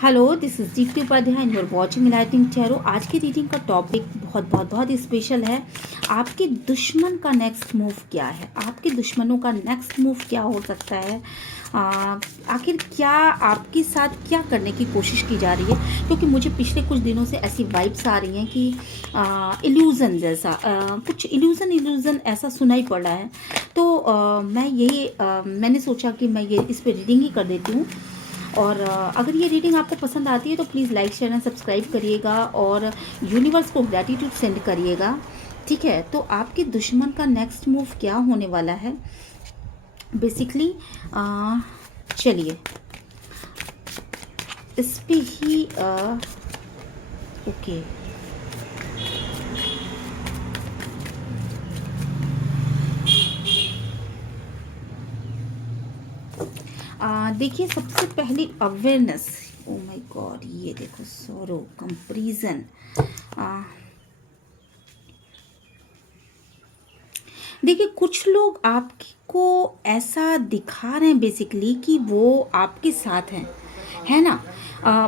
Hello, this is Deepti Upadhyay and you are watching lighting tarot. आज की reading का topic बहुत ही स्पेशल है। आपके दुश्मन का नेक्स्ट मूव क्या है? आपके दुश्मनों का नेक्स्ट मूव क्या हो सकता है? आखिर क्या आपके साथ क्या करने की कोशिश की जा रही है? क्योंकि मुझे पिछले कुछ दिनों से ऐसी वाइब्स आ रही हैं कि इल्यूज़न जैसा कुछ इल्यूज़न ऐसा सुनाई पड़ रहा है। तो मैंने सोचा कि मैं ये इस पर रीडिंग ही कर देती हूँ। और अगर ये रीडिंग आपको पसंद आती है तो please like share and subscribe करिएगा और यूनिवर्स को ग्रैटिट्यूड सेंड करिएगा। ठीक है, तो आपके दुश्मन का नेक्स्ट मूव क्या होने वाला है बेसिकली? चलिए इस पे ही ओके। देखिए, सबसे पहली अवेयरनेस। ओ माय गॉड, ये देखो, सोरो, कंपैरिजन। देखिए, कुछ लोग आपको ऐसा दिखा रहे हैं बेसिकली कि वो आपके साथ हैं, है ना?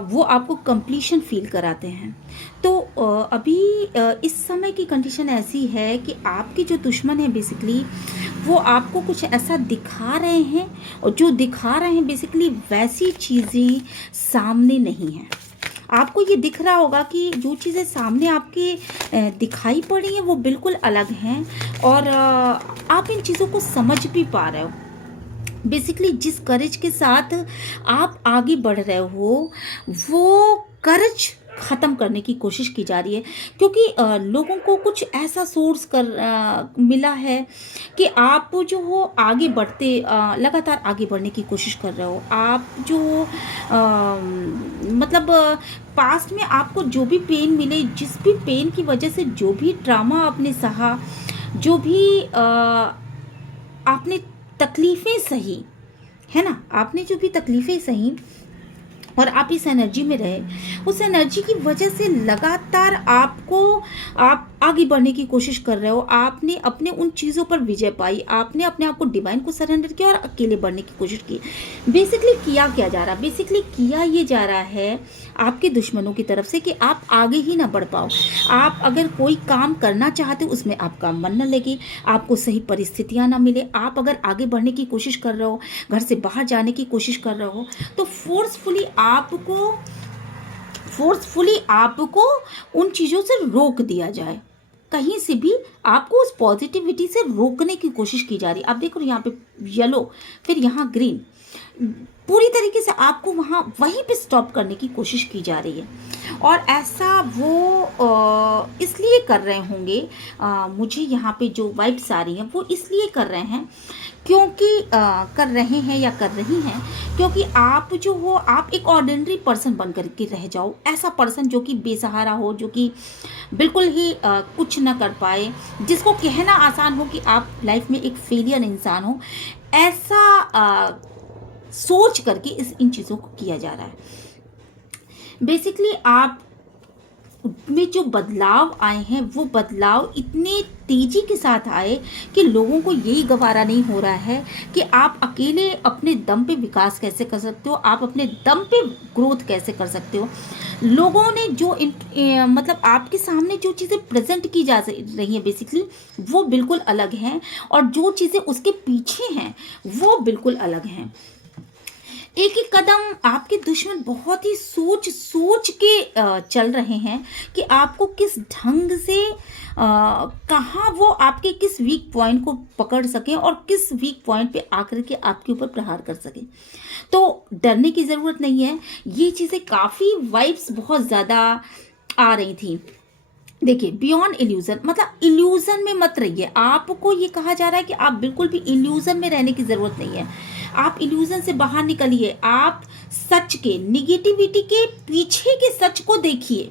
वो आपको कंप्लीशन फील कराते हैं। तो अभी इस समय की कंडीशन ऐसी है कि आपके जो दुश्मन है बेसिकली वो आपको कुछ ऐसा दिखा रहे हैं, और जो दिखा रहे हैं बेसिकली वैसी चीज़ें सामने नहीं हैं। आपको ये दिख रहा होगा कि जो चीज़ें सामने आपके दिखाई पड़ी हैं वो बिल्कुल अलग हैं, और आप इन चीज़ों को समझ भी पा रहे हो। बेसिकली जिस करेज के साथ आप आगे बढ़ रहे हो वो करेज ख़त्म करने की कोशिश की जा रही है, क्योंकि लोगों को कुछ ऐसा सोर्स मिला है कि आप जो हो आगे बढ़ते लगातार आगे बढ़ने की कोशिश कर रहे हो। आप जो मतलब पास्ट में आपको जो भी पेन मिले, जिस भी पेन की वजह से जो भी ड्रामा आपने सहा, जो भी आपने तकलीफ़ें सही, है ना, आपने जो भी तकलीफ़ें सही और आप इस एनर्जी में रहे, उस एनर्जी की वजह से लगातार आप आगे बढ़ने की कोशिश कर रहे हो। आपने अपने उन चीज़ों पर विजय पाई, आपने अपने आप को डिवाइन को सरेंडर किया और अकेले बढ़ने की कोशिश की। बेसिकली किया क्या जा रहा है? बेसिकली किया ये जा रहा है आपके दुश्मनों की तरफ से कि आप आगे ही ना बढ़ पाओ। आप अगर कोई काम करना चाहते हो उसमें आपका मन न लगे, आपको सही परिस्थितियाँ ना मिले, आप अगर आगे बढ़ने की कोशिश कर रहे हो, घर से बाहर जाने की कोशिश कर रहे हो, तो फोर्सफुली आपको उन चीज़ों से रोक दिया जाए। कहीं से भी आपको उस पॉजिटिविटी से रोकने की कोशिश की जा रही है। आप देखो यहाँ पे येलो, फिर यहाँ ग्रीन, पूरी तरीके से आपको वहीं पे स्टॉप करने की कोशिश की जा रही है। और ऐसा वो इसलिए कर रहे होंगे, मुझे यहाँ पे जो वाइब्स आ रही हैं वो इसलिए कर रहे हैं क्योंकि कर रहे हैं या कर रही हैं क्योंकि आप जो हो, आप एक ऑर्डिनरी पर्सन बन करके रह जाओ। ऐसा पर्सन जो कि बेसहारा हो, जो कि बिल्कुल ही कुछ ना कर पाए, जिसको कहना आसान हो कि आप लाइफ में एक फेलियर इंसान हो, ऐसा सोच करके इन चीज़ों को किया जा रहा है। बेसिकली आप में जो बदलाव आए हैं वो बदलाव इतने तेजी के साथ आए कि लोगों को यही गवारा नहीं हो रहा है कि आप अकेले अपने दम पे विकास कैसे कर सकते हो, आप अपने दम पे ग्रोथ कैसे कर सकते हो। लोगों ने जो मतलब आपके सामने जो चीज़ें प्रेजेंट की जा रही हैं बेसिकली वो बिल्कुल अलग हैं, और जो चीज़ें उसके पीछे हैं वो बिल्कुल अलग हैं। एक एक कदम आपके दुश्मन बहुत ही सोच सोच के चल रहे हैं कि आपको किस ढंग से कहाँ वो आपके किस वीक पॉइंट को पकड़ सकें और किस वीक पॉइंट पे आकर के आपके ऊपर प्रहार कर सकें। तो डरने की ज़रूरत नहीं है। ये चीज़ें काफ़ी वाइब्स बहुत ज़्यादा आ रही थी। देखिए, बियॉन्ड इल्यूजन, मतलब इल्यूजन में मत रहिए। आपको ये कहा जा रहा है कि आप बिल्कुल भी इल्यूजन में रहने की ज़रूरत नहीं है। आप इल्यूजन से बाहर निकलिए, आप सच के, निगेटिविटी के पीछे के सच को देखिए।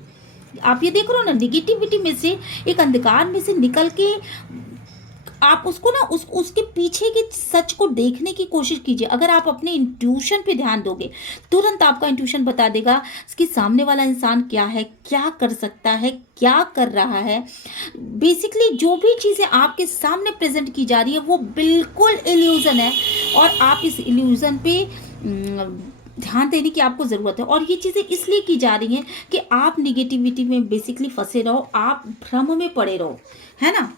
आप ये देख रहे हो ना, निगेटिविटी में से, एक अंधकार में से निकल के आप उसको ना उसके पीछे के सच को देखने की कोशिश कीजिए। अगर आप अपने इंट्यूशन पे ध्यान दोगे, तुरंत आपका इंट्यूशन बता देगा कि सामने वाला इंसान क्या है, क्या कर सकता है, क्या कर रहा है। बेसिकली जो भी चीज़ें आपके सामने प्रेजेंट की जा रही है वो बिल्कुल इल्यूजन है, और आप इस इल्यूजन पे ध्यान देने की आपको ज़रूरत है। और ये चीज़ें इसलिए की जा रही हैं कि आप निगेटिविटी में बेसिकली फंसे रहो, आप भ्रम में पड़े रहो, है ना।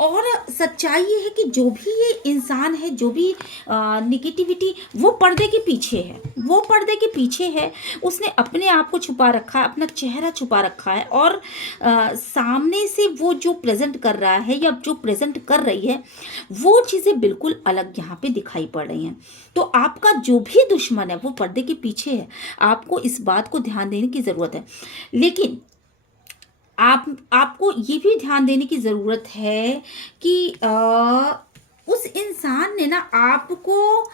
और सच्चाई ये है कि जो भी ये इंसान है, जो भी निगेटिविटी, वो पर्दे के पीछे है, वो पर्दे के पीछे है। उसने अपने आप को छुपा रखा है, अपना चेहरा छुपा रखा है, और सामने से वो जो प्रेजेंट कर रहा है या जो प्रेजेंट कर रही है, वो चीज़ें बिल्कुल अलग यहाँ पे दिखाई पड़ रही हैं। तो आपका जो भी दुश्मन है वो पर्दे के पीछे है, आपको इस बात को ध्यान देने की ज़रूरत है। लेकिन आपको ये भी ध्यान देने की ज़रूरत है कि उस इंसान ने ना आपको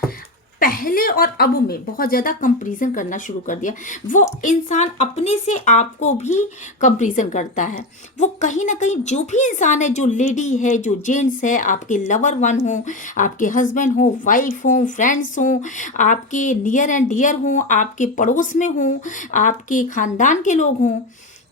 पहले और अब में बहुत ज़्यादा कंपैरिजन करना शुरू कर दिया। वो इंसान अपने से आपको भी कंपैरिजन करता है। वो कहीं ना कहीं, जो भी इंसान है, जो लेडी है, जो जेंट्स है, आपके लवर वन हो, आपके हस्बैंड हो, वाइफ हो, फ्रेंड्स हो, आपके नियर एंड डियर हो, आपके पड़ोस में हो, आपके खानदान के लोग हों,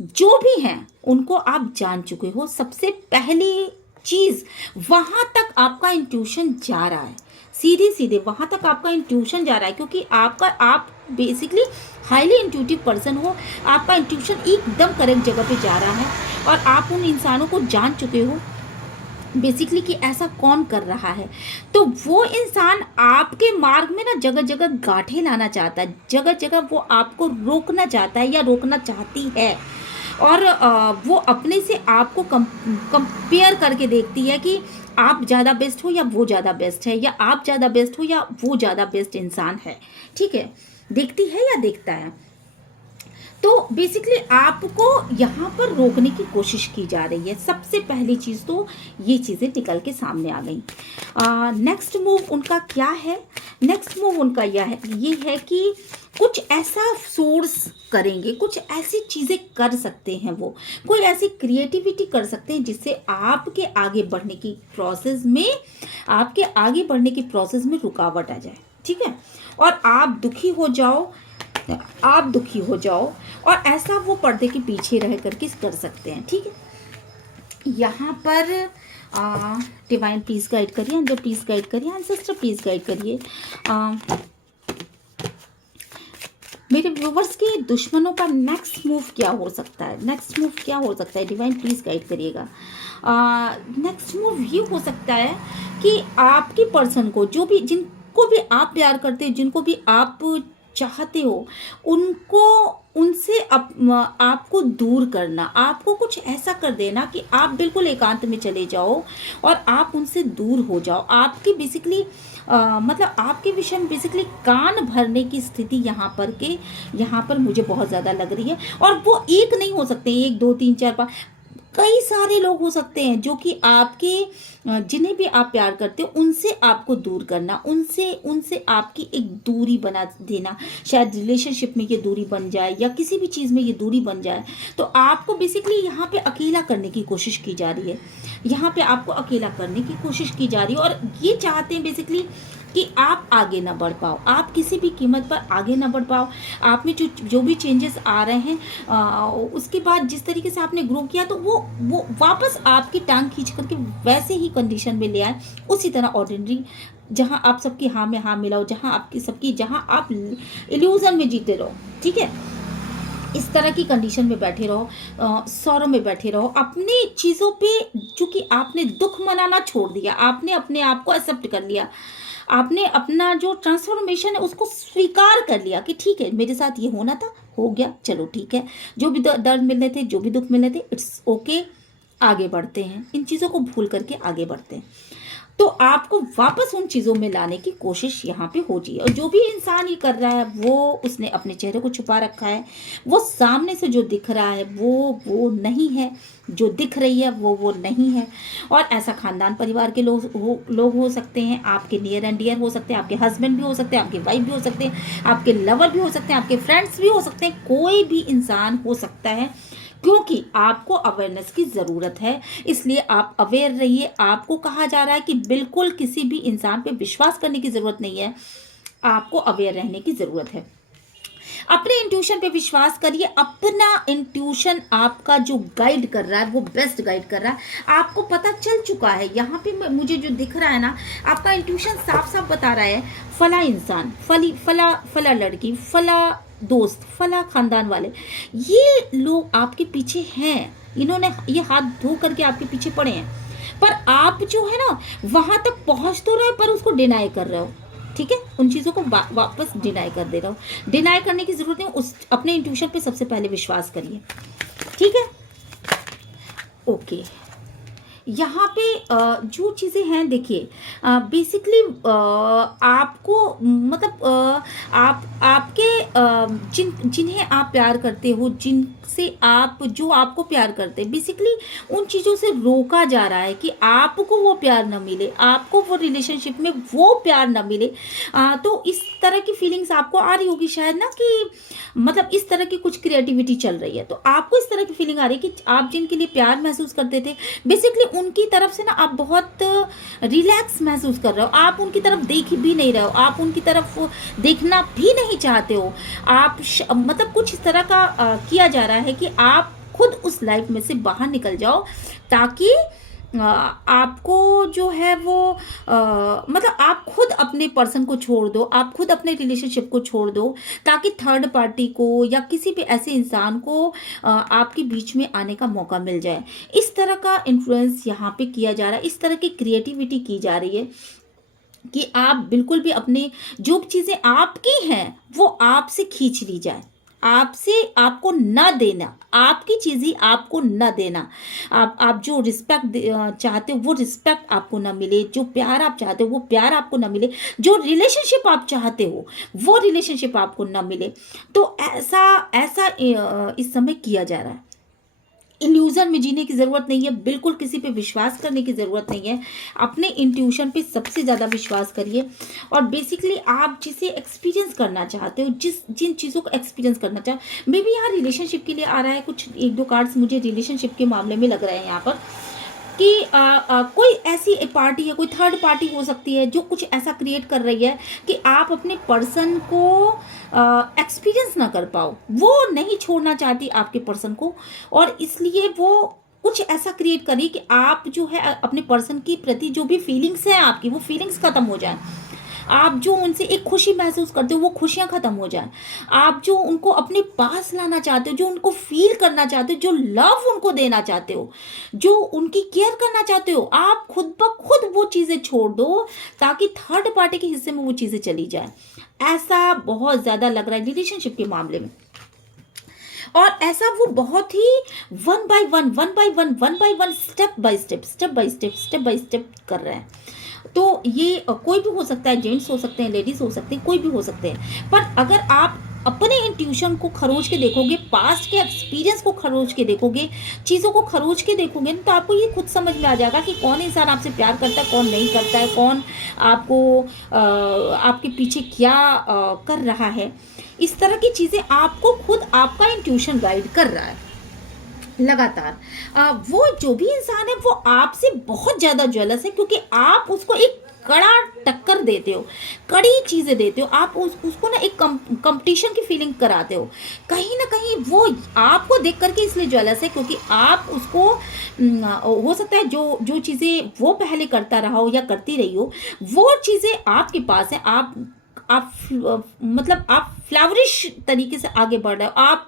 जो भी हैं उनको आप जान चुके हो। सबसे पहली चीज, वहां तक आपका इंट्यूशन जा रहा है, सीधे सीधे वहां तक आपका इंट्यूशन जा रहा है, क्योंकि आप बेसिकली हाईली इंट्यूटिव पर्सन हो। आपका इंट्यूशन एकदम करेक्ट जगह पे जा रहा है, और आप उन इंसानों को जान चुके हो बेसिकली कि ऐसा कौन कर रहा है। तो वो इंसान आपके मार्ग में ना जगह जगह गांठें लाना चाहता है, जगह जगह वो आपको रोकना चाहता है या रोकना चाहती है। और वो अपने से आपको कंपेयर करके देखती है कि आप ज़्यादा बेस्ट हो या वो ज़्यादा बेस्ट है, या आप ज़्यादा बेस्ट हो या वो ज़्यादा बेस्ट इंसान है। ठीक है, देखती है या देखता है। तो बेसिकली आपको यहाँ पर रोकने की कोशिश की जा रही है। सबसे पहली चीज़ तो ये चीज़ें निकल के सामने आ गई। नेक्स्ट मूव उनका क्या है? नेक्स्ट मूव उनका ये है कि कुछ ऐसा सोर्स करेंगे, कुछ ऐसी चीज़ें कर सकते हैं, वो कोई ऐसी क्रिएटिविटी कर सकते हैं जिससे आपके आगे बढ़ने की प्रोसेस में रुकावट आ जाए। ठीक है, और आप दुखी हो जाओ, और ऐसा वो पर्दे के पीछे रह करके कर सकते हैं। ठीक है, यहाँ पर डिवाइन प्लीज गाइड करिए, एंजल प्लीज गाइड करिए, एंसेस्टर प्लीज गाइड करिए मेरे व्यूवर्स के दुश्मनों का नेक्स्ट मूव क्या हो सकता है। डिवाइन प्लीज गाइड करिएगा। नेक्स्ट मूव ये हो सकता है कि आपकी पर्सन को, जिनको भी आप प्यार करते हो, जिनको भी आप चाहते हो, उनसे आपको दूर करना, आपको कुछ ऐसा कर देना कि आप बिल्कुल एकांत में चले जाओ और आप उनसे दूर हो जाओ। आपकी बेसिकली मतलब आपके विषय में बेसिकली कान भरने की स्थिति यहाँ पर मुझे बहुत ज़्यादा लग रही है। और वो एक नहीं हो सकते, 1 2 3 4 5, कई सारे लोग हो सकते हैं जो कि जिन्हें भी आप प्यार करते हो उनसे आपको दूर करना, उनसे आपकी एक दूरी बना देना। शायद रिलेशनशिप में ये दूरी बन जाए या किसी भी चीज़ में ये दूरी बन जाए। तो आपको बेसिकली यहाँ पे अकेला करने की कोशिश की जा रही है, और ये चाहते हैं बेसिकली कि आप आगे ना बढ़ पाओ, आप किसी भी कीमत पर आगे ना बढ़ पाओ। आप में जो भी चेंजेस आ रहे हैं, उसके बाद जिस तरीके से आपने ग्रो किया, तो वो वापस आपकी टांग खींच करके वैसे ही कंडीशन में ले आए, उसी तरह ऑर्डिनरी, जहां आप सबकी हाँ में हाँ मिलाओ, जहां आप इल्यूजन में जीते रहो। ठीक है, इस तरह की कंडीशन में बैठे रहो, सौरों में बैठे रहो। अपनी चीज़ों पे चूंकि आपने दुख मनाना छोड़ दिया, आपने अपने आप को एक्सेप्ट कर लिया, आपने अपना जो ट्रांसफॉर्मेशन है उसको स्वीकार कर लिया कि ठीक है, मेरे साथ ये होना था, हो गया, चलो ठीक है, जो भी दर्द मिल रहे थे, जो भी दुख मिल रहे थे, इट्स ओके, आगे बढ़ते हैं, इन चीज़ों को भूल करके आगे बढ़ते हैं। तो आपको वापस उन चीज़ों में लाने की कोशिश यहाँ पे हो रही है। और जो भी इंसान ये कर रहा है उसने अपने चेहरे को छुपा रखा है। वो सामने से जो दिख रहा है वो नहीं है, जो दिख रही है वो नहीं है। और ऐसा खानदान परिवार के लोग हो सकते हैं, आपके नियर एंड डियर हो सकते हैं, आपके हस्बैंड भी हो सकते हैं, आपके वाइफ भी हो सकते हैं, आपके लवर भी हो सकते हैं, आपके फ्रेंड्स भी हो सकते हैं, कोई भी इंसान हो सकता है, क्योंकि आपको अवेयरनेस की ज़रूरत है। इसलिए आप अवेयर रहिए। आपको कहा जा रहा है कि बिल्कुल किसी भी इंसान पे विश्वास करने की ज़रूरत नहीं है, आपको अवेयर रहने की ज़रूरत है। अपने इंट्यूशन पे विश्वास करिए। अपना इंट्यूशन आपका जो गाइड कर रहा है वो बेस्ट गाइड कर रहा है। आपको पता चल चुका है, यहाँ पे मुझे जो दिख रहा है ना, आपका इंट्यूशन साफ साफ बता रहा है फला इंसान, फला लड़की, फला दोस्त, फला खानदान वाले, ये लोग आपके पीछे हैं, इन्होंने ये हाथ धो करके आपके पीछे पड़े हैं, पर आप जो है ना वहां तक पहुंच तो रहे पर उसको डिनाई कर रहे हो। ठीक है, उन चीज़ों को वापस डिनाई कर दे रहा हो। डिनाई करने की जरूरत नहीं, उस अपने इंट्यूशन पे सबसे पहले विश्वास करिए। ठीक है, ओके। यहाँ पे जो चीज़ें हैं देखिए, बेसिकली आपको मतलब आपके जिन्हें आप प्यार करते हो, जिनसे आप जो आपको प्यार करते हैं, बेसिकली उन चीज़ों से रोका जा रहा है कि आपको वो प्यार ना मिले, आपको वो रिलेशनशिप में वो प्यार ना मिले। तो इस तरह की फीलिंग्स आपको आ रही होगी शायद ना, कि मतलब इस तरह की कुछ क्रिएटिविटी चल रही है, तो आपको इस तरह की फीलिंग आ रही है कि आप जिनके लिए प्यार महसूस करते थे, बेसिकली उनकी तरफ से ना आप बहुत रिलैक्स महसूस कर रहे हो, आप उनकी तरफ देख भी नहीं रहे हो, आप उनकी तरफ देखना भी नहीं चाहते हो। आप मतलब कुछ इस तरह का किया जा रहा है कि आप खुद उस लाइफ में से बाहर निकल जाओ, ताकि आपको जो है वो मतलब आप खुद अपने पर्सन को छोड़ दो, आप खुद अपने रिलेशनशिप को छोड़ दो, ताकि थर्ड पार्टी को या किसी भी ऐसे इंसान को आपके बीच में आने का मौका मिल जाए। इस तरह का इन्फ्लुएंस यहाँ पे किया जा रहा है, इस तरह की क्रिएटिविटी की जा रही है कि आप बिल्कुल भी अपने जो चीज़ें आपकी हैं वो आपसे खींच ली जाए, आपसे आपको न देना, आपकी चीज़ें आपको न देना। आप जो रिस्पेक्ट चाहते हो वो रिस्पेक्ट आपको ना मिले, जो प्यार आप चाहते हो वो प्यार आपको ना मिले, जो रिलेशनशिप आप चाहते हो वो रिलेशनशिप आपको ना मिले। तो ऐसा ऐसा इस समय किया जा रहा है। इल्यूजन में जीने की ज़रूरत नहीं है, बिल्कुल किसी पे विश्वास करने की ज़रूरत नहीं है। अपने इंट्यूशन पे सबसे ज़्यादा विश्वास करिए, और बेसिकली आप जिसे एक्सपीरियंस करना चाहते हो, जिन चीज़ों को एक्सपीरियंस करना चाहते, मे बी यहाँ रिलेशनशिप के लिए आ रहा है, कुछ एक दो कार्ड्स मुझे रिलेशनशिप के मामले में लग रहे हैं यहाँ पर, कि कोई ऐसी पार्टी है, कोई थर्ड पार्टी हो सकती है जो कुछ ऐसा क्रिएट कर रही है कि आप अपने पर्सन को एक्सपीरियंस ना कर पाओ, वो नहीं छोड़ना चाहती आपके पर्सन को, और इसलिए वो कुछ ऐसा क्रिएट करी कि आप जो है अपने पर्सन के प्रति जो भी फीलिंग्स हैं आपकी, वो फीलिंग्स खत्म हो जाए। आप जो उनसे एक खुशी महसूस करते हो वो खुशियां खत्म हो जाए। आप जो उनको अपने पास लाना चाहते हो, जो उनको फील करना चाहते हो, जो लव उनको देना चाहते हो, जो उनकी केयर करना चाहते हो, आप खुद ब खुद वो चीज़ें छोड़ दो, ताकि थर्ड पार्टी के हिस्से में वो चीज़ें चली जाए। ऐसा बहुत ज़्यादा लग रहा है रिलेशनशिप के मामले में, और ऐसा वो बहुत ही one by one, step by step कर रहे हैं। तो ये कोई भी हो सकता है, जेंट्स हो सकते हैं, लेडीज हो सकते हैं, कोई भी हो सकते हैं, पर अगर आप अपने इंट्यूशन को खरोच के देखोगे, पास्ट के एक्सपीरियंस को खरोच के देखोगे, चीज़ों को खरोच के देखोगे, तो आपको ये खुद समझ में आ जाएगा कि कौन इंसान आपसे प्यार करता है, कौन नहीं करता है, कौन आपको आपके पीछे क्या कर रहा है। इस तरह की चीज़ें आपको खुद आपका इंट्यूशन गाइड कर रहा है लगातार। वो जो भी इंसान है वो आपसे बहुत ज़्यादा ज्वेलस है, क्योंकि आप उसको एक कड़ा टक्कर देते हो, कड़ी चीज़ें देते हो, आप उसको ना एक कंपटीशन की फीलिंग कराते हो। कहीं ना कहीं वो आपको देख करके इसलिए ज्वेलस है, क्योंकि आप उसको हो सकता है जो चीज़ें वो पहले करता रहा हो या करती रही हो, वो चीज़ें आपके पास है। आप मतलब आप फ्लावरिश तरीके से आगे बढ़ रहे हो, आप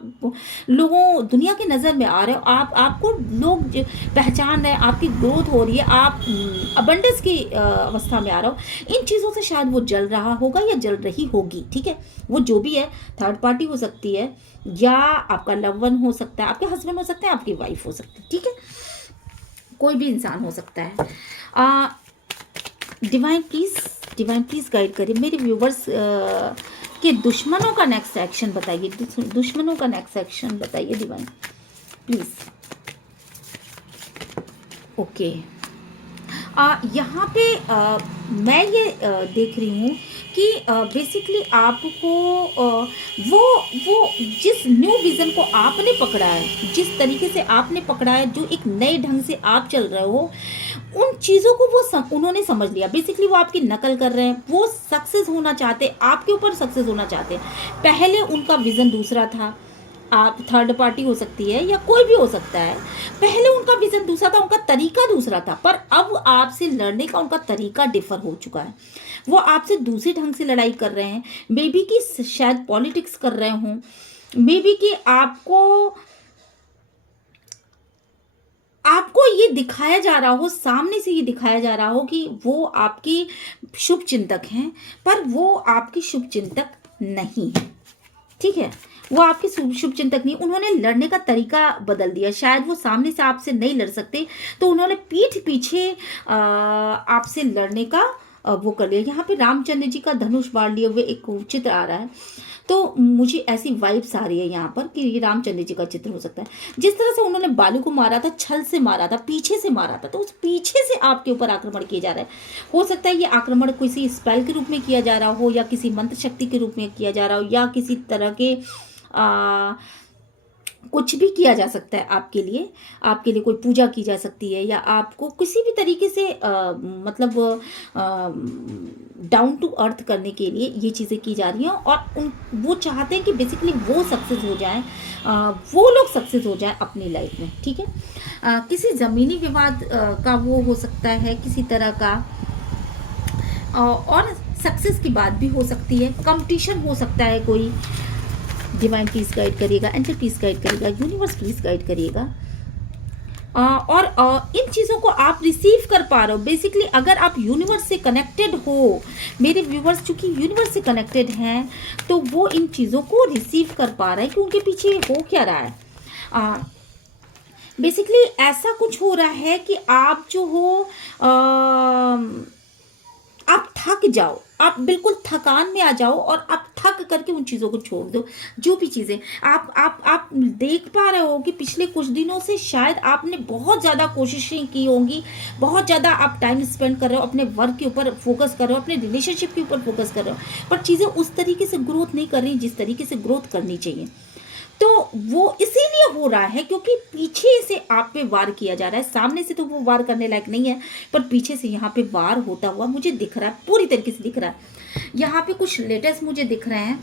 लोगों दुनिया की नज़र में आ रहे हो, आपको लोग पहचान रहे हैं, आपकी ग्रोथ हो रही है, आप अबंडेंस की अवस्था में आ रहे हो। इन चीज़ों से शायद वो जल रहा होगा या जल रही होगी। ठीक है, वो जो भी है, थर्ड पार्टी हो सकती है, या आपका लव वन हो सकता है, आपके हस्बैंड हो सकते हैं, आपकी वाइफ हो सकती है। ठीक है, कोई भी इंसान हो सकता है। डिवाइन प्लीज़ गाइड करिए मेरे व्यूवर्स के दुश्मनों का नेक्स्ट एक्शन बताइए, दुश्मनों का नेक्स्ट एक्शन बताइए डिवाइन प्लीज़। ओके, यहाँ पे मैं ये देख रही हूँ कि बेसिकली आपको वो जिस न्यू विज़न को आपने पकड़ा है, जिस तरीके से आपने पकड़ा है, जो एक नए ढंग से आप चल रहे हो, उन चीज़ों को उन्होंने समझ लिया। बेसिकली वो आपकी नकल कर रहे हैं, वो सक्सेस होना चाहते, आपके ऊपर सक्सेस होना चाहते हैं। पहले उनका विज़न दूसरा था, आप थर्ड पार्टी हो सकती है या कोई भी हो सकता है। पहले उनका विज़न दूसरा था, उनका तरीका दूसरा था, पर अब आपसे लड़ने का उनका तरीका डिफर हो चुका है। वो आपसे दूसरे ढंग से लड़ाई कर रहे हैं। मे बी कि शायद पॉलिटिक्स कर रहे हों, मे बी कि आपको ये दिखाया जा रहा हो, सामने से ये दिखाया जा रहा हो कि वो आपके शुभ चिंतक हैं, पर वो आपके शुभ चिंतक नहीं है। ठीक है, वो आपके शुभ चिंतक नहीं, उन्होंने लड़ने का तरीका बदल दिया। शायद वो सामने से आपसे नहीं लड़ सकते, तो उन्होंने पीठ पीछे आपसे लड़ने का वो कर लिया। यहाँ पे रामचंद्र जी का धनुष बाढ़ लिए हुए एक चित्र आ रहा है, तो मुझे ऐसी वाइब्स आ रही है यहाँ पर कि ये रामचंद्र जी का चित्र हो सकता है। जिस तरह से उन्होंने बालू को मारा था, छल से मारा था, पीछे से मारा था, तो उस पीछे से आपके ऊपर आक्रमण किया जा रहा है। हो सकता है ये आक्रमण किसी स्पेल के रूप में किया जा रहा हो, या किसी मंत्र शक्ति के रूप में किया जा रहा हो, या किसी तरह के कुछ भी किया जा सकता है आपके लिए कोई पूजा की जा सकती है, या आपको किसी भी तरीके से मतलब डाउन टू अर्थ करने के लिए ये चीज़ें की जा रही हैं। और वो चाहते हैं कि बेसिकली वो सक्सेस हो जाए, वो लोग सक्सेस हो जाए अपनी लाइफ में। ठीक है, किसी ज़मीनी विवाद का वो हो सकता है किसी तरह का, और सक्सेस की बात भी हो सकती है, कंपटीशन हो सकता है कोई। डिवाइन प्लीज गाइड करिएगा, एंजल प्लीज गाइड करिएगा, यूनिवर्स प्लीज गाइड करिएगा। और इन चीज़ों को आप रिसीव कर पा रहे हो। बेसिकली अगर आप यूनिवर्स से कनेक्टेड हो, मेरे व्यूवर्स चूंकि यूनिवर्स से कनेक्टेड हैं, तो वो इन चीज़ों को रिसीव कर पा रहे हैं कि उनके पीछे हो क्या रहा है। बेसिकली ऐसा कुछ हो रहा है कि आप जो हो आप थक जाओ, आप बिल्कुल थकान में आ जाओ, और आप थक करके उन चीज़ों को छोड़ दो। जो भी चीज़ें आप देख पा रहे हो कि पिछले कुछ दिनों से शायद आपने बहुत ज़्यादा कोशिशें की होंगी, बहुत ज़्यादा आप टाइम स्पेंड कर रहे हो, अपने वर्क के ऊपर फोकस कर रहे हो, अपने रिलेशनशिप के ऊपर फोकस कर रहे हो, पर चीज़ें उस तरीके से ग्रोथ नहीं कर रही जिस तरीके से ग्रोथ करनी चाहिए। तो वो इसीलिए हो रहा है क्योंकि पीछे से आप पे वार किया जा रहा है। सामने से तो वो वार करने लायक नहीं है, पर पीछे से यहाँ पे वार होता हुआ मुझे दिख रहा है, पूरी तरीके से दिख रहा है। यहाँ पे कुछ लेटर्स मुझे दिख रहे हैं,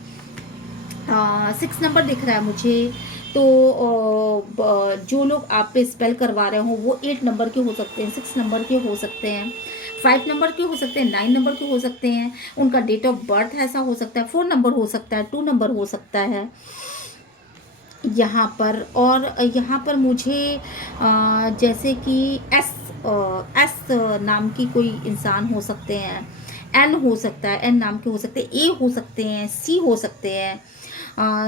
6 नंबर दिख रहा है मुझे। तो जो लोग आप पे स्पेल करवा रहे हो वो 8 नंबर के हो सकते हैं, 6 नंबर के हो सकते हैं, 5 नंबर के हो सकते हैं, 9 नंबर के हो सकते हैं। उनका डेट ऑफ बर्थ ऐसा हो सकता है, 4 नंबर हो सकता है, 2 नंबर हो सकता है यहाँ पर। और यहाँ पर मुझे जैसे कि एस नाम की कोई इंसान हो सकते हैं, एन हो सकता है, एन नाम के हो सकते हैं, ए हो सकते हैं, सी हो सकते हैं,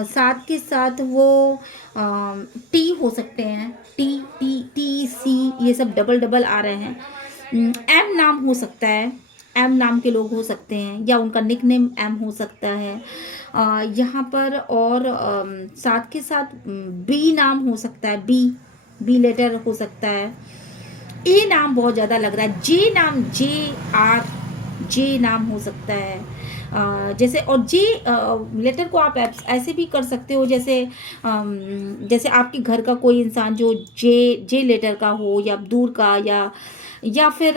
साथ के साथ वो टी हो सकते हैं, टी टी टी सी, ये सब डबल डबल आ रहे हैं। एम नाम हो सकता है, एम नाम के लोग हो सकते हैं, या उनका निक नेम एम हो सकता है यहाँ पर। और साथ के साथ बी नाम हो सकता है, बी लेटर हो सकता है। ए नाम बहुत ज़्यादा लग रहा है, जे नाम, जे नाम हो सकता है जैसे। और जे लेटर को आप ऐसे भी कर सकते हो, जैसे आपके घर का कोई इंसान जो जे लेटर का हो, या दूर का, या फिर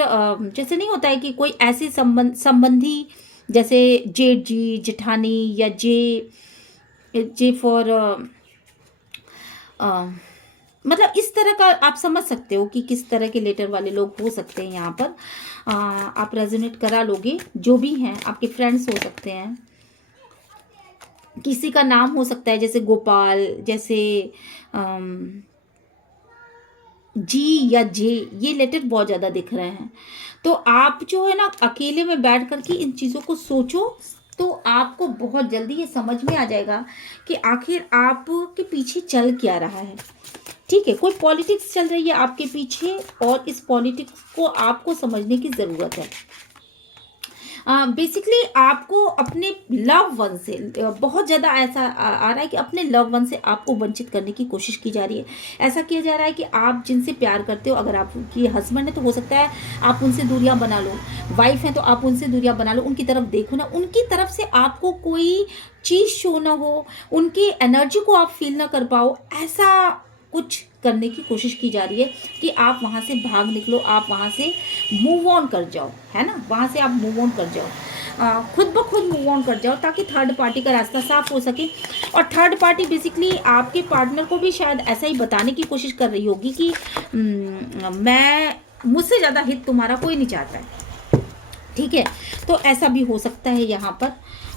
जैसे नहीं होता है कि कोई ऐसे संबंधी, जैसे जेठ जी, जेठानी, या जे फॉर मतलब इस तरह का आप समझ सकते हो कि किस तरह के लेटर वाले लोग हो सकते हैं यहाँ पर। आप रेजोनेट करा लोगे, जो भी हैं आपके फ्रेंड्स हो सकते हैं, किसी का नाम हो सकता है जैसे गोपाल, जैसे जी या जे, ये लेटर बहुत ज़्यादा दिख रहे हैं। तो आप जो है ना अकेले में बैठ करके इन चीज़ों को सोचो, तो आपको बहुत जल्दी ये समझ में आ जाएगा कि आखिर आपके पीछे चल क्या रहा है। ठीक है, कोई पॉलिटिक्स चल रही है आपके पीछे, और इस पॉलिटिक्स को आपको समझने की ज़रूरत है। बेसिकली आपको अपने लव वन से बहुत ज़्यादा ऐसा आ रहा है कि अपने लव वन से आपको वंचित करने की कोशिश की जा रही है। ऐसा किया जा रहा है कि आप जिनसे प्यार करते हो, अगर आपकी हस्बैंड है तो हो सकता है आप उनसे दूरियां बना लो, वाइफ है तो आप उनसे दूरियां बना लो, उनकी तरफ देखो ना, उनकी तरफ से आपको कोई चीज़ शो ना हो, उनकी एनर्जी को आप फील ना कर पाओ, ऐसा कुछ करने की कोशिश की जा रही है कि आप वहाँ से भाग निकलो, आप वहाँ से मूव ऑन कर जाओ, है ना, वहाँ से आप मूव ऑन कर जाओ, खुद ब खुद मूव ऑन कर जाओ, ताकि थर्ड पार्टी का रास्ता साफ हो सके। और थर्ड पार्टी बेसिकली आपके पार्टनर को भी शायद ऐसा ही बताने की कोशिश कर रही होगी कि मैं, मुझसे ज़्यादा हित तुम्हारा कोई नहीं चाहता है, ठीक है। तो ऐसा भी हो सकता है यहाँ पर।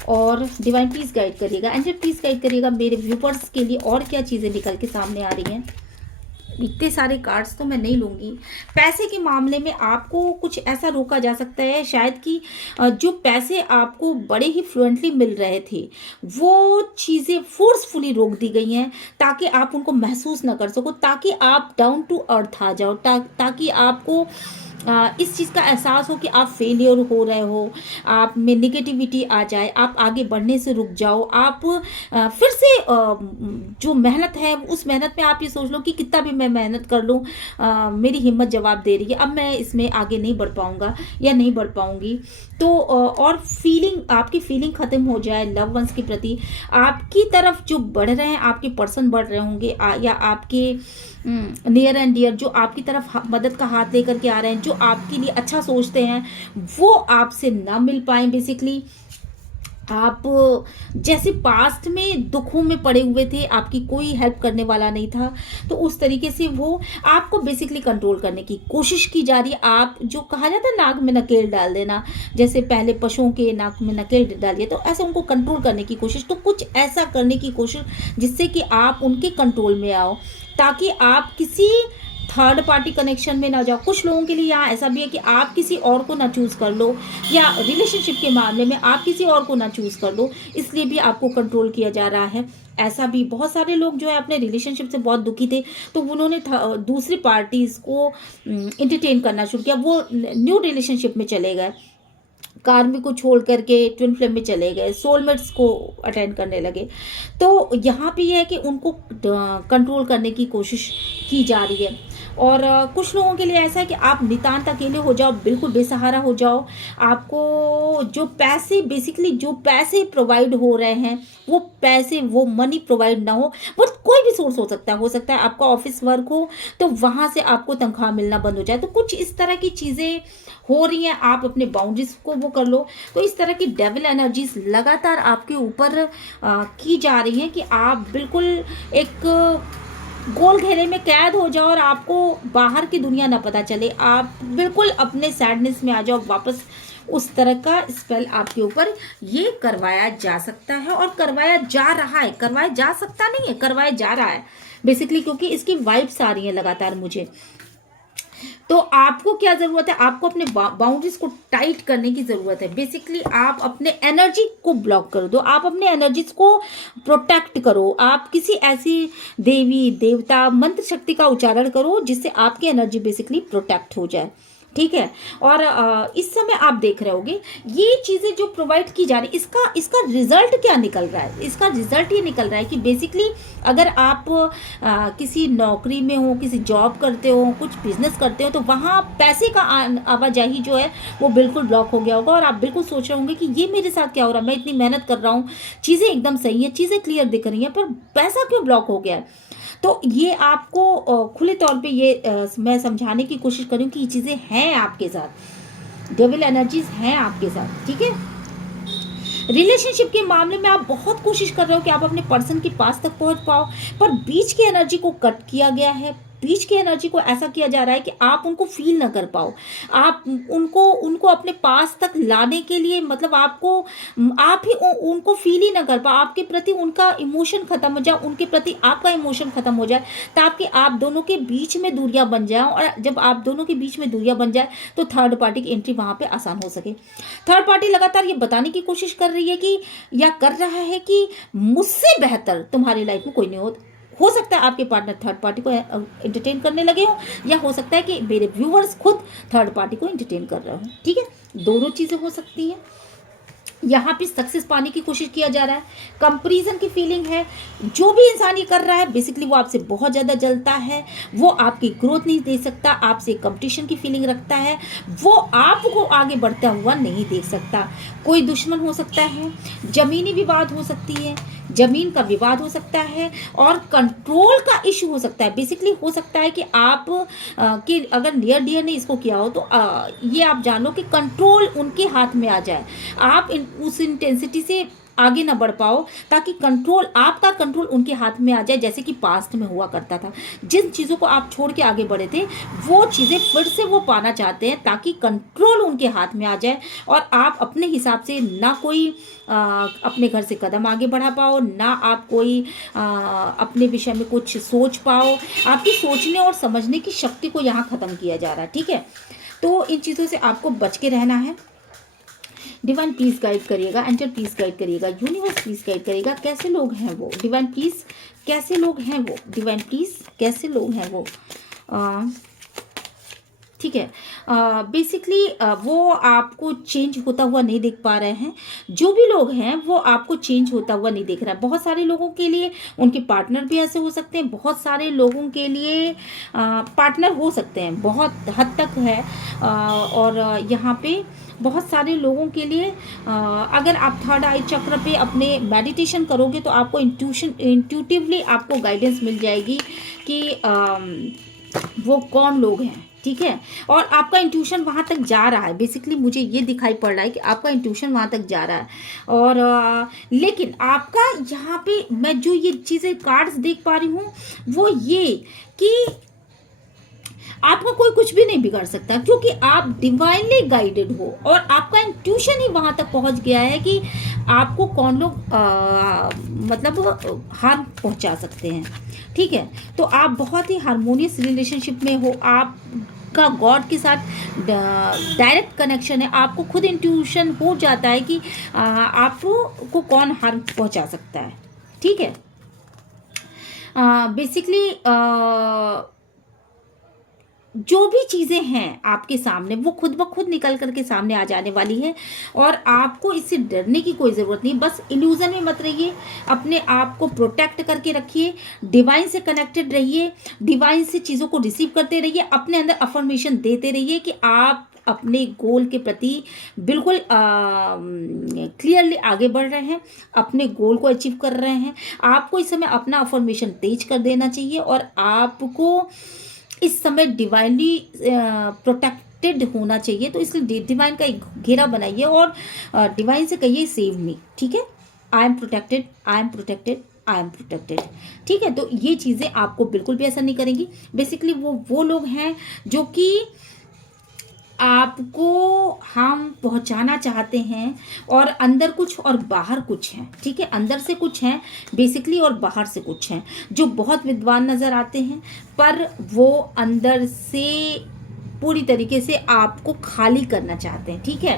और डिवाइन प्लीज गाइड करिएगा, एंजल प्लीज गाइड करिएगा मेरे व्यूवर्स के लिए और क्या चीज़ें निकल के सामने आ रही हैं। इतने सारे कार्ड्स तो मैं नहीं लूँगी। पैसे के मामले में आपको कुछ ऐसा रोका जा सकता है शायद कि जो पैसे आपको बड़े ही फ्लुएंटली मिल रहे थे वो चीज़ें फोर्सफुली रोक दी गई हैं, ताकि आप उनको महसूस ना कर सको, ताकि आप डाउन टू अर्थ आ जाओ, ताकि आपको इस चीज़ का एहसास हो कि आप फेलियर हो रहे हो, आप में निगेटिविटी आ जाए, आप आगे बढ़ने से रुक जाओ, आप फिर से जो मेहनत है उस मेहनत में आप ये सोच लो कि कितना भी मैं मेहनत कर लूँ मेरी हिम्मत जवाब दे रही है, अब मैं इसमें आगे नहीं बढ़ पाऊँगा या नहीं बढ़ पाऊँगी। तो और फीलिंग, आपकी फीलिंग ख़त्म हो जाए लव वंस के प्रति, आपकी तरफ जो बढ़ रहे हैं, आपके पर्सन बढ़ रहे होंगे या आपके नियर एंड डियर जो आपकी तरफ मदद का हाथ लेकर के आ रहे हैं, जो आपके लिए अच्छा सोचते हैं, वो आपसे ना मिल पाए। बेसिकली आप जैसे पास्ट में दुखों में पड़े हुए थे, आपकी कोई हेल्प करने वाला नहीं था, तो उस तरीके से वो आपको बेसिकली कंट्रोल करने की कोशिश की जा रही है। आप जो कहा जाता है नाक में नकेल डाल देना, जैसे पहले पशुओं के नाक में नकेल डालिए, तो ऐसे उनको कंट्रोल करने की कोशिश, तो कुछ ऐसा करने की कोशिश जिससे कि आप उनके कंट्रोल में आओ, ताकि आप किसी थर्ड पार्टी कनेक्शन में ना जाओ। कुछ लोगों के लिए यहाँ ऐसा भी है कि आप किसी और को ना चूज़ कर लो, या रिलेशनशिप के मामले में आप किसी और को ना चूज़ कर लो, इसलिए भी आपको कंट्रोल किया जा रहा है। ऐसा भी बहुत सारे लोग जो है अपने रिलेशनशिप से बहुत दुखी थे, तो उन्होंने दूसरी पार्टीज़ को इंटरटेन करना शुरू किया, वो न्यू रिलेशनशिप में चले गए, कार्मिक को छोड़ करके ट्विन फ्लेम में चले गए, सोलमेट्स को अटेंड करने लगे। तो यहाँ पे ये है कि उनको कंट्रोल करने की कोशिश की जा रही है। और कुछ लोगों के लिए ऐसा है कि आप नितांत अकेले हो जाओ, बिल्कुल बेसहारा हो जाओ, आपको जो पैसे बेसिकली जो पैसे प्रोवाइड हो रहे हैं वो पैसे, वो मनी प्रोवाइड ना हो, वो कोई भी सोर्स हो सकता है आपका ऑफिस वर्क हो तो वहाँ से आपको तनख्वाह मिलना बंद हो जाए, तो कुछ इस तरह की चीज़ें हो रही हैं, आप अपने बाउंड्रीज को वो कर लो। तो इस तरह की डेविल एनर्जीज लगातार आपके ऊपर की जा रही हैं कि आप बिल्कुल एक गोल घेरे में कैद हो जाओ और आपको बाहर की दुनिया ना पता चले, आप बिल्कुल अपने सैडनेस में आ जाओ वापस। उस तरह का स्पेल आपके ऊपर ये करवाया जा सकता है और करवाया जा रहा है, करवाया जा सकता नहीं है, करवाया जा रहा है बेसिकली, क्योंकि इसकी वाइब्स आ रही हैं लगातार मुझे। तो आपको क्या ज़रूरत है, आपको अपने बाउंड्रीज को टाइट करने की ज़रूरत है। बेसिकली आप अपने एनर्जी को ब्लॉक कर दो, आप अपने एनर्जीज को प्रोटेक्ट करो, आप किसी ऐसी देवी देवता मंत्र शक्ति का उच्चारण करो जिससे आपकी एनर्जी बेसिकली प्रोटेक्ट हो जाए, ठीक है। और इस समय आप देख रहे होगे ये चीज़ें जो प्रोवाइड की जा रही, इसका रिजल्ट क्या निकल रहा है, इसका रिजल्ट ये निकल रहा है कि बेसिकली अगर आप किसी नौकरी में हो, किसी जॉब करते हो, कुछ बिजनेस करते हो, तो वहाँ पैसे का आवाजाही जो है वो बिल्कुल ब्लॉक हो गया होगा और आप बिल्कुल सोच रहे होंगे कि ये मेरे साथ क्या हो रहा है, मैं इतनी मेहनत कर रहा हूँ, चीज़ें एकदम सही है, चीज़ें क्लियर दिख रही हैं, पर पैसा क्यों ब्लॉक हो गया है। तो ये आपको खुले तौर पे ये मैं समझाने की कोशिश करूँ कि ये चीज़ें हैं आपके साथ, डेविल एनर्जीज हैं आपके साथ, ठीक है। रिलेशनशिप के मामले में आप बहुत कोशिश कर रहे हो कि आप अपने पर्सन के पास तक पहुंच पाओ, पर बीच की एनर्जी को कट किया गया है, बीच की एनर्जी को ऐसा किया जा रहा है कि आप उनको फील ना कर पाओ, आप उनको अपने पास तक लाने के लिए मतलब आप ही उनको फील ही ना कर पाओ, आपके प्रति उनका इमोशन खत्म हो जाए, उनके प्रति आपका इमोशन खत्म हो जाए, ताकि आप दोनों के बीच में दूरियां बन जाए। और जब आप दोनों के बीच में दूरियां बन जाए तो थर्ड पार्टी की एंट्री वहां पे आसान हो सके। थर्ड पार्टी लगातार ये बताने की कोशिश कर रही है कि या कर रहा है कि मुझसे बेहतर तुम्हारी लाइफ में कोई नहीं हो सकता है आपके पार्टनर थर्ड पार्टी को एंटरटेन करने लगे हो, या हो सकता है कि मेरे व्यूवर्स खुद थर्ड पार्टी को एंटरटेन कर रहे हो, ठीक है, दोनों चीज़ें हो सकती हैं। यहाँ पे सक्सेस पाने की कोशिश किया जा रहा है, कंपैरिजन की फीलिंग है, जो भी इंसान ये कर रहा है बेसिकली वो आपसे बहुत ज़्यादा जलता है, वो आपकी ग्रोथ नहीं दे सकता, आपसे कंपटीशन की फीलिंग रखता है, वो आपको आगे बढ़ता हुआ नहीं देख सकता। कोई दुश्मन हो सकता है, ज़मीनी विवाद हो सकती है, ज़मीन का विवाद हो सकता है और कंट्रोल का इशू हो सकता है। बेसिकली हो सकता है कि आप कि अगर नियर डियर ने इसको किया हो तो ये आप जान लो कि कंट्रोल उनके हाथ में आ जाए, आप उस इंटेंसिटी से आगे ना बढ़ पाओ, ताकि कंट्रोल, आपका कंट्रोल उनके हाथ में आ जाए, जैसे कि पास्ट में हुआ करता था। जिन चीज़ों को आप छोड़ के आगे बढ़े थे, वो चीज़ें फिर से वो पाना चाहते हैं, ताकि कंट्रोल उनके हाथ में आ जाए और आप अपने हिसाब से ना कोई अपने घर से कदम आगे बढ़ा पाओ, ना आप कोई अपने विषय में कुछ सोच पाओ। आपकी सोचने और समझने की शक्ति को यहाँ ख़त्म किया जा रहा है, ठीक है। तो इन चीज़ों से आपको बच के रहना है। डिवाइन प्लीज गाइड करिएगा, एंजल प्लीज गाइड करिएगा, यूनिवर्स प्लीज गाइड करिएगा, कैसे लोग हैं वो, डिवाइन प्लीज कैसे लोग हैं वो, डिवाइन प्लीज कैसे लोग हैं वो। ठीक है, बेसिकली वो आपको चेंज होता हुआ नहीं देख पा रहे हैं। जो भी लोग हैं वो आपको चेंज होता हुआ नहीं देख रहा है। बहुत सारे लोगों के लिए उनके पार्टनर भी ऐसे हो सकते हैं, बहुत सारे लोगों के लिए पार्टनर हो सकते हैं, बहुत हद तक है। और यहाँ पे बहुत सारे लोगों के लिए अगर आप थर्ड आई चक्र पे अपने मेडिटेशन करोगे तो आपको इंट्यूटिवली आपको गाइडेंस मिल जाएगी कि वो कौन लोग हैं, ठीक है। और आपका इंट्यूशन वहाँ तक जा रहा है, बेसिकली मुझे ये दिखाई पड़ रहा है कि आपका इंट्यूशन वहाँ तक जा रहा है। और लेकिन आपका यहाँ पे मैं जो ये चीज़ें कार्ड्स देख पा रही हूँ वो ये कि आपका कोई कुछ भी नहीं बिगाड़ सकता, क्योंकि आप डिवाइनली गाइडेड हो और आपका इंट्यूशन ही वहां तक पहुंच गया है कि आपको कौन लोग मतलब हार्म पहुंचा सकते हैं, ठीक है। तो आप बहुत ही हारमोनियस रिलेशनशिप में हो, आप का गॉड के साथ डायरेक्ट कनेक्शन है। आपको खुद इंट्यूशन हो जाता है कि आपको कौन हार्म पहुंचा सकता है, ठीक है। बेसिकली जो भी चीज़ें हैं आपके सामने वो खुद ब खुद निकल करके सामने आ जाने वाली है और आपको इससे डरने की कोई ज़रूरत नहीं। बस इल्यूज़न में मत रहिए, अपने आप को प्रोटेक्ट करके रखिए, डिवाइन से कनेक्टेड रहिए, डिवाइन से चीज़ों को रिसीव करते रहिए, अपने अंदर अफर्मेशन देते रहिए कि आप अपने गोल के प्रति बिल्कुल क्लियरली आगे बढ़ रहे हैं, अपने गोल को अचीव कर रहे हैं। आपको इस समय अपना अफर्मेशन तेज कर देना चाहिए और आपको इस समय डिवाइनली प्रोटेक्टेड होना चाहिए। तो इसलिए डिवाइन का एक घेरा बनाइए और डिवाइन से कहिए सेव मी, ठीक है। I am protected, I am protected, I am protected, ठीक है। तो ये चीज़ें आपको बिल्कुल भी असर नहीं करेंगी। बेसिकली वो लोग हैं जो कि आपको हम पहुंचाना चाहते हैं और अंदर कुछ और बाहर कुछ हैं, ठीक है। अंदर से कुछ हैं बेसिकली और बाहर से कुछ हैं जो बहुत विद्वान नज़र आते हैं, पर वो अंदर से पूरी तरीके से आपको खाली करना चाहते हैं, ठीक है।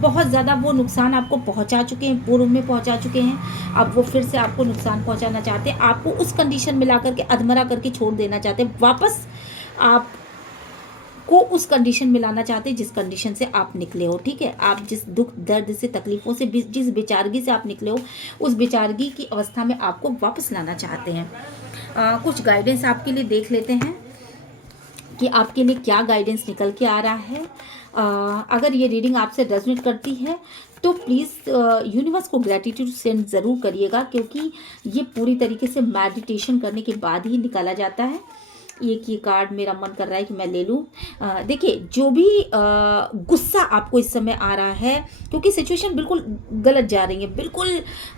बहुत ज़्यादा वो नुकसान आपको पहुंचा चुके हैं, पूर्व में पहुंचा चुके हैं, अब वो फिर से आपको नुकसान पहुंचाना चाहते हैं, आपको उस कंडीशन में ला करके अधमरा करके छोड़ देना चाहते हैं, वापस आप को उस कंडीशन में लाना चाहते हैं जिस कंडीशन से आप निकले हो, ठीक है। आप जिस दुख दर्द से तकलीफ़ों से जिस बेचारगी से आप निकले हो उस बेचारगी की अवस्था में आपको वापस लाना चाहते हैं। कुछ गाइडेंस आपके लिए देख लेते हैं कि आपके लिए क्या गाइडेंस निकल के आ रहा है। अगर ये रीडिंग आपसे रेजोनेट करती है तो प्लीज़ यूनिवर्स को ग्रैटिट्यूड सेंड ज़रूर करिएगा, क्योंकि ये पूरी तरीके से मेडिटेशन करने के बाद ही निकाला जाता है। एक ये कार्ड मेरा मन कर रहा है कि मैं ले लूँ। देखिए, जो भी गुस्सा आपको इस समय आ रहा है, क्योंकि सिचुएशन बिल्कुल गलत जा रही है, बिल्कुल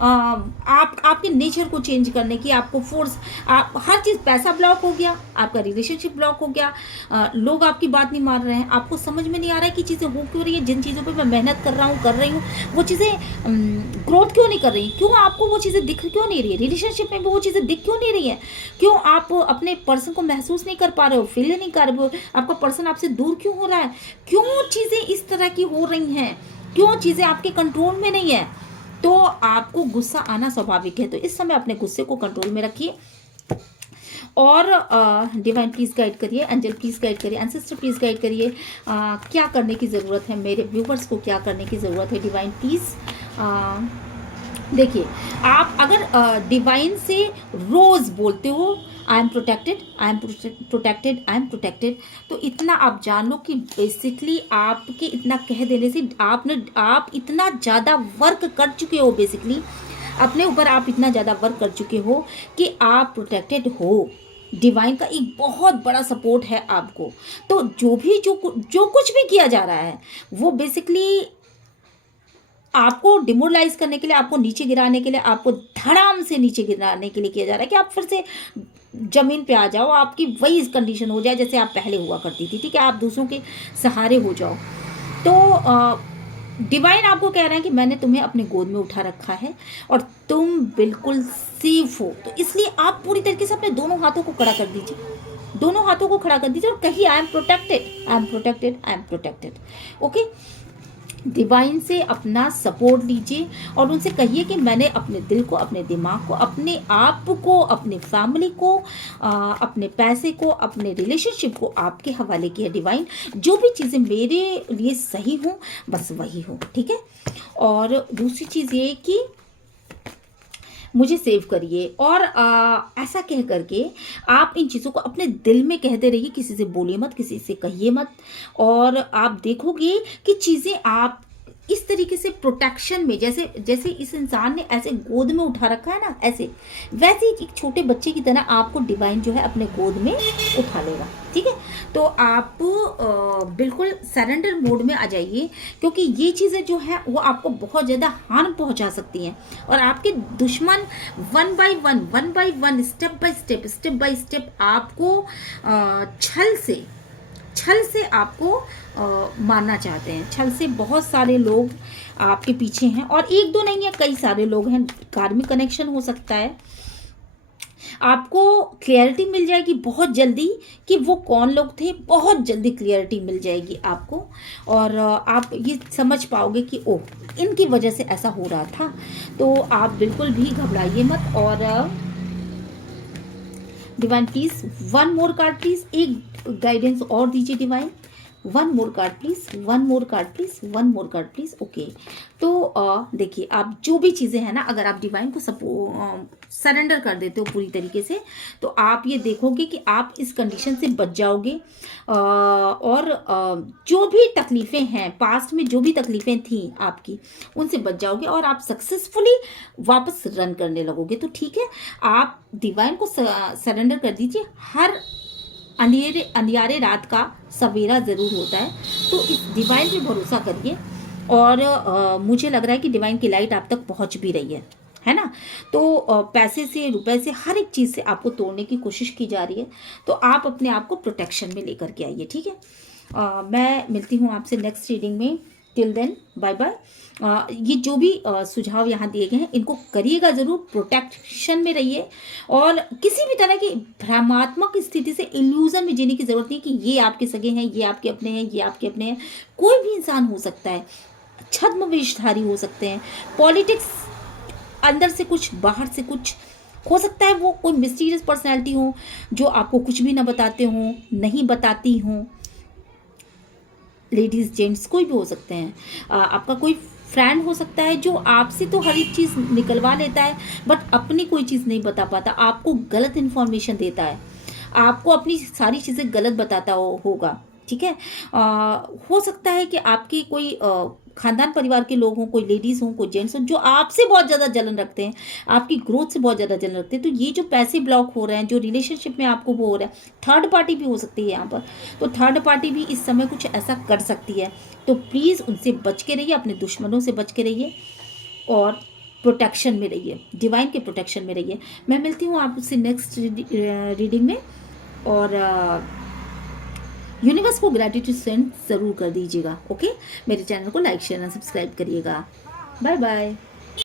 आपके नेचर को चेंज करने की आपको फोर्स, आप हर चीज़, पैसा ब्लॉक हो गया, आपका रिलेशनशिप ब्लॉक हो गया, लोग आपकी बात नहीं मान रहे हैं, आपको समझ में नहीं आ रहा है कि चीज़ें हो क्यों रही है, जिन चीज़ों पर मैं मेहनत कर रही हूँ वो चीज़ें ग्रोथ क्यों नहीं कर रही, क्यों आपको वो चीज़ें दिख क्यों नहीं रही है, रिलेशनशिप में वो चीज़ें दिख क्यों नहीं रही है, क्यों आप अपने पर्सन को महसूस नहीं कर पा रहे हो, फील नहीं कर रहे हो, आपका पर्सन आपसे दूर क्यों हो रहा है, क्यों चीज़ें इस तरह की हो रही हैं, क्यों चीज़ें आपके कंट्रोल में नहीं है। तो आपको गुस्सा आना स्वाभाविक है, तो इस समय अपने गुस्से को कंट्रोल में रखिए और डिवाइन प्लीज़ गाइड करिए, एंजल प्लीज़ गाइड करिए, एंसेस्टर प्लीज़ गाइड करिए, क्या करने की ज़रूरत है, मेरे व्यूवर्स को क्या करने की ज़रूरत है। डिवाइन प्लीज़ देखिए, आप अगर डिवाइन से रोज़ बोलते हो I am protected, I am protected, I am protected, तो इतना आप जान लो कि बेसिकली आपके इतना कह देने से आप इतना ज़्यादा वर्क कर चुके हो बेसिकली अपने ऊपर आप इतना ज़्यादा वर्क कर चुके हो कि आप प्रोटेक्टेड हो। डिवाइन का एक बहुत बड़ा सपोर्ट है आपको। तो जो कुछ भी किया जा रहा है वो बेसिकली आपको डिमोरलाइज करने के लिए, आपको नीचे गिराने के लिए, आपको धड़ाम से नीचे गिराने के लिए किया जा रहा है कि आप फिर से जमीन पे आ जाओ, आपकी वही कंडीशन हो जाए जैसे आप पहले हुआ करती थी। ठीक है, आप दूसरों के सहारे हो जाओ। तो डिवाइन आपको कह रहा है कि मैंने तुम्हें अपने गोद में उठा रखा है और तुम बिल्कुल सेफ हो। तो इसलिए आप पूरी तरीके से अपने दोनों हाथों को खड़ा कर दीजिए, दोनों हाथों को खड़ा कर दीजिए और कहिए I am protected, I am protected, I am protected. Okay, divine से अपना सपोर्ट लीजिए और उनसे कहिए कि मैंने अपने दिल को, अपने दिमाग को, अपने आप को, अपने फैमिली को, अपने पैसे को, अपने रिलेशनशिप को आपके हवाले किया। डिवाइन, जो भी चीज़ें मेरे लिए सही हों बस वही हो। ठीक है, और दूसरी चीज़ ये कि मुझे सेव करिए। और ऐसा कह करके आप इन चीज़ों को अपने दिल में कहते रहिए, किसी से बोलिए मत, किसी से कहिए मत। और आप देखोगे कि चीज़ें आप इस तरीके से प्रोटेक्शन में, जैसे जैसे इस इंसान ने ऐसे गोद में उठा रखा है ना, ऐसे वैसे ही एक छोटे बच्चे की तरह आपको डिवाइन जो है अपने गोद में उठा लेगा। ठीक है, तो आप बिल्कुल सरेंडर मोड में आ जाइए, क्योंकि ये चीज़ें जो है वो आपको बहुत ज़्यादा हार्म पहुंचा सकती हैं। और आपके दुश्मन one by one, step by step आपको छल से आपको मारना चाहते हैं। छल से बहुत सारे लोग आपके पीछे हैं, और एक दो नहीं है, कई सारे लोग हैं। कार्मिक कनेक्शन हो सकता है। आपको क्लियरिटी मिल जाएगी बहुत जल्दी कि वो कौन लोग थे, बहुत जल्दी क्लियरिटी मिल जाएगी आपको। और आप ये समझ पाओगे कि ओह, इनकी वजह से ऐसा हो रहा था। तो आप बिल्कुल भी घबराइए मत। और divine please one more card please, एक गाइडेंस और दीजिए divine. One more card please, one more card please, one more card please. Okay, तो देखिए, आप जो भी चीज़ें हैं ना, अगर आप डिवाइन को सरेंडर कर देते हो पूरी तरीके से, तो आप ये देखोगे कि आप इस कंडीशन से बच जाओगे। और जो भी तकलीफ़ें हैं, पास्ट में जो भी तकलीफ़ें थी आपकी, उनसे बच जाओगे और आप सक्सेसफुली वापस रन करने लगोगे। तो ठीक है, आप डिवाइन को सरेंडर कर दीजिए। हर अंधियारे रात का सवेरा ज़रूर होता है, तो इस डिवाइन पे भरोसा करिए। और मुझे लग रहा है कि डिवाइन की लाइट आप तक पहुंच भी रही है ना। तो पैसे से, रुपए से, हर एक चीज़ से आपको तोड़ने की कोशिश की जा रही है। तो आप अपने आप को प्रोटेक्शन में लेकर के आइए। ठीक है, मैं मिलती हूँ आपसे नेक्स्ट रीडिंग में। Till then bye bye. ये जो भी सुझाव यहाँ दिए गए हैं, इनको करिएगा ज़रूर। प्रोटेक्शन में रहिए और किसी भी तरह की भ्रमात्मक स्थिति से, इल्यूजन में जीने की ज़रूरत नहीं कि ये आपके सगे हैं, ये आपके अपने हैं, ये आपके अपने हैं। कोई भी इंसान हो सकता है, छद्मवेशधारी हो सकते हैं, पॉलिटिक्स, अंदर से कुछ बाहर से कुछ हो सकता है। वो कोई मिस्टीरियस पर्सनैलिटी हो जो आपको कुछ भी ना बताते हों, नहीं बताती हों। लेडीज़, जेंट्स, कोई भी हो सकते हैं। आपका कोई फ्रेंड हो सकता है जो आपसे तो हर एक चीज़ निकलवा लेता है, बट अपनी कोई चीज़ नहीं बता पाता, आपको गलत इन्फॉर्मेशन देता है, आपको अपनी सारी चीज़ें गलत बताता होगा। ठीक है, हो सकता है कि आपके कोई खानदान परिवार के लोग हों, कोई लेडीज़ हों, कोई जेंट्स हों, जो आपसे बहुत ज़्यादा जलन रखते हैं, आपकी ग्रोथ से बहुत ज़्यादा जलन रखते हैं। तो ये जो पैसे ब्लॉक हो रहे हैं, जो रिलेशनशिप में आपको वो हो रहा है, थर्ड पार्टी भी हो सकती है यहाँ पर। तो थर्ड पार्टी भी इस समय कुछ ऐसा कर सकती है। तो प्लीज़ उनसे बच के रहिए, अपने दुश्मनों से बच के रहिए और प्रोटेक्शन में रहिए, डिवाइन के प्रोटेक्शन में रहिए। मैं मिलती हूँ आपसे नेक्स्ट रीडिंग में। और यूनिवर्स को ग्रेटिट्यूड सेंड ज़रूर कर दीजिएगा। ओके, मेरे चैनल को लाइक, शेयर और सब्सक्राइब करिएगा। Bye bye.